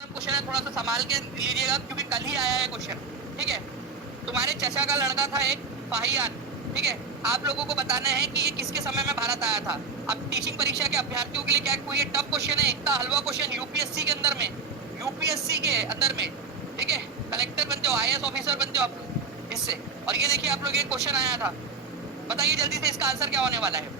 Question है, थोड़ा सा संभाल के लीजिएगा क्योंकि कल ही आया है क्वेश्चन। ठीक है, तुम्हारे चचा का लड़का था एक फाहियान। ठीक है, आप लोगों को बताना है कि ये किसके समय में भारत आया था। अब टीचिंग परीक्षा के अभ्यर्थियों के लिए क्या कोई टफ क्वेश्चन है? इतना हलवा क्वेश्चन यूपीएससी के अंदर में, यूपीएससी के अंदर में। ठीक है, कलेक्टर बनते हो, आईएएस ऑफिसर बनते हो आप लोग इससे। और ये देखिए आप लोग, एक क्वेश्चन आया था, बताइए जल्दी से इसका आंसर क्या होने वाला है।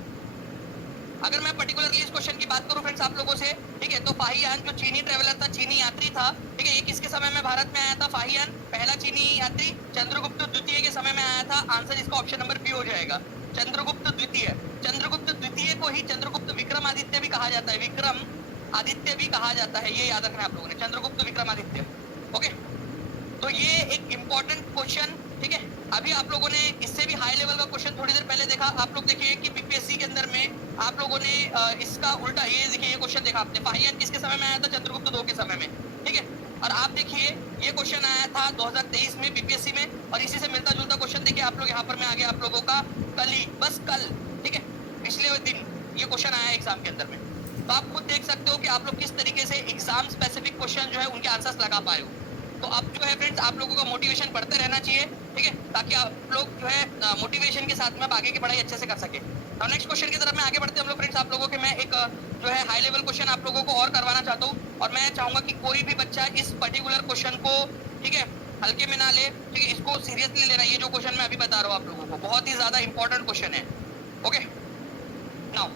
अगर मैं पर्टिकुलरली इस क्वेश्चन की बात करूं फ्रेंड्स आप लोगों से, ठीक है, तो फाहियान जो चीनी ट्रेवलर था, चीनी यात्री था, ठीक है, ये किसके समय में भारत में आया था? फाहियान पहला चीनी यात्री चंद्रगुप्त द्वितीय के समय में आया था। आंसर इसका ऑप्शन नंबर बी हो जाएगा, चंद्रगुप्त द्वितीय। चंद्रगुप्त द्वितीय को ही चंद्रगुप्त विक्रमादित्य भी कहा जाता है, विक्रम आदित्य भी कहा जाता है, ये याद रखना आप लोगों ने, चंद्रगुप्त विक्रमादित्य। ओके, तो ये एक इंपॉर्टेंट क्वेश्चन। ठीक है, अभी आप लोगों ने इससे भी हाई लेवल का क्वेश्चन थोड़ी देर पहले देखा। आप लोग देखिए कि बीपीएससी के अंदर में आप लोगों ने इसका उल्टा, ये देखिए ये क्वेश्चन देखा आपने, फाहियान किसके समय में आया था? चंद्रगुप्त दो के समय में। ठीक है, और आप देखिए ये क्वेश्चन आया था 2023 में बीपीएससी में, और इसी से मिलता जुलता क्वेश्चन देखिए आप लोग यहाँ पर में आ गया आप लोगों का कल ही, बस कल। ठीक है, पिछले दिन ये क्वेश्चन आया एग्जाम के अंदर में। तो आप खुद देख सकते हो कि आप लोग किस तरीके से एग्जाम स्पेसिफिक क्वेश्चन जो है उनके आंसर्स लगा पाए हो। तो अब जो है फ्रेंड्स आप लोगों का मोटिवेशन बढ़ते रहना चाहिए। ठीक है, ताकि आप लोग जो है मोटिवेशन के साथ में आगे की पढ़ाई अच्छे से कर सके। और नेक्स्ट क्वेश्चन की तरफ में आगे बढ़ते हैं हम लोग फ्रेंड्स। आप लोगों के मैं एक जो है हाई लेवल क्वेश्चन आप लोगों को और करवाना चाहता हूँ, और मैं चाहूंगा कि कोई भी बच्चा इस पर्टिकुलर क्वेश्चन को, ठीक है, हल्के में ना ले। ठीक है, इसको सीरियसली लेना। ये जो क्वेश्चन मैं अभी बता रहा हूँ आप लोगों को, बहुत ही ज्यादा इंपॉर्टेंट क्वेश्चन है। ओके, नाउ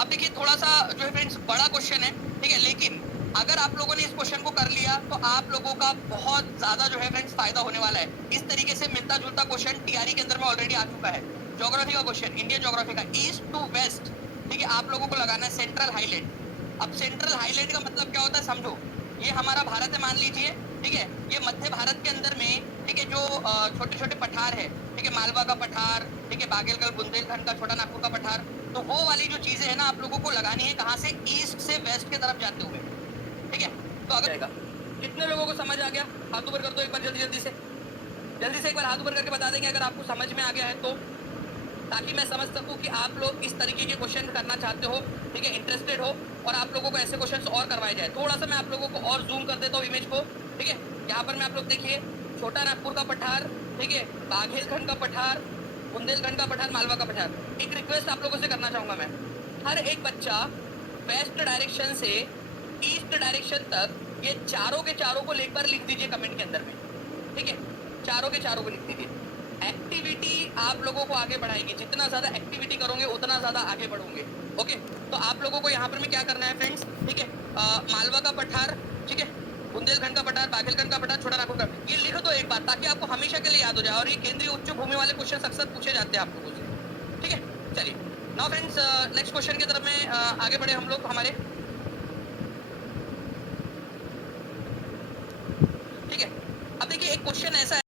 अब देखिए थोड़ा सा जो है फ्रेंड्स बड़ा क्वेश्चन है। ठीक है, लेकिन अगर आप लोगों ने इस क्वेश्चन को कर लिया तो आप लोगों का बहुत ज्यादा जो है फ्रेंड्स फायदा होने वाला है। इस तरीके से मिलता जुलता क्वेश्चन टीआरई के अंदर में ऑलरेडी आ चुका है। ज्योग्राफी का क्वेश्चन, इंडियन ज्योग्राफी का, ईस्ट टू वेस्ट। ठीक है, आप लोगों को लगाना है सेंट्रल हाईलैंड। अब सेंट्रल हाईलैंड का मतलब क्या होता है समझो। ये हमारा भारत है मान लीजिए। ठीक है, ये मध्य भारत के अंदर में, ठीक है, जो छोटे छोटे पठार है, ठीक है, मालवा का पठार, ठीक है, बागेलगढ़ बुंदेलखंड का, छोटा नागपुर का पठार, तो वो वाली जो चीजें है ना आप लोगों को लगानी है कहाँ से? ईस्ट से वेस्ट की तरफ जाते हुए। ठीक है, तो अगर जाएगा, कितने लोगों को समझ आ गया? हाथ ऊपर कर दो एक बार, जल्दी जल्दी से एक बार हाथ ऊपर करके बता देंगे अगर आपको समझ में आ गया है तो, ताकि मैं समझ सकूं कि आप लोग इस तरीके के क्वेश्चन करना चाहते हो। ठीक है, इंटरेस्टेड हो, और आप लोगों को ऐसे क्वेश्चन और करवाए जाए। थोड़ा सा मैं आप लोगों को और जूम कर देता हूँ इमेज को। ठीक है, यहाँ पर मैं आप लोग देखिए, छोटा नागपुर का पठार, ठीक है, बाघेलखंड का पठार, बुंदेलखंड का पठार, मालवा का पठार। एक रिक्वेस्ट आप लोगों से करना चाहूंगा मैं, हर एक बच्चा वेस्ट डायरेक्शन से ईस्ट डायरेक्शन तक ये चारों के चारों को लेकर लिख दीजिए कमेंट के अंदर में। ठीक है, चारों के चारों को लिख दीजिए। एक्टिविटी आप लोगों को आगे बढ़ाएगी, जितना ज्यादा एक्टिविटी करोगे उतना ज्यादा आगे बढ़ोगे। ओके, तो आप लोगों को यहाँ पर में क्या करना है फ्रेंड्स? ठीक है, मालवा का पठार, ठीक है, बुंदेलखंड का पठार, बाघेलखंड का पठार, छोटा नागपुर का, ये लिख दो एक बार, ताकि आपको हमेशा के लिए याद हो जाए। और ये केंद्रीय उच्च भूमि वाले क्वेश्चन अक्सर पूछे जाते हैं आप लोगों से। ठीक है, चलिए नाउ फ्रेंड्स नेक्स्ट क्वेश्चन की तरफ में आगे बढ़े हम लोग हमारे। ठीक है, अब देखिए एक क्वेश्चन ऐसा है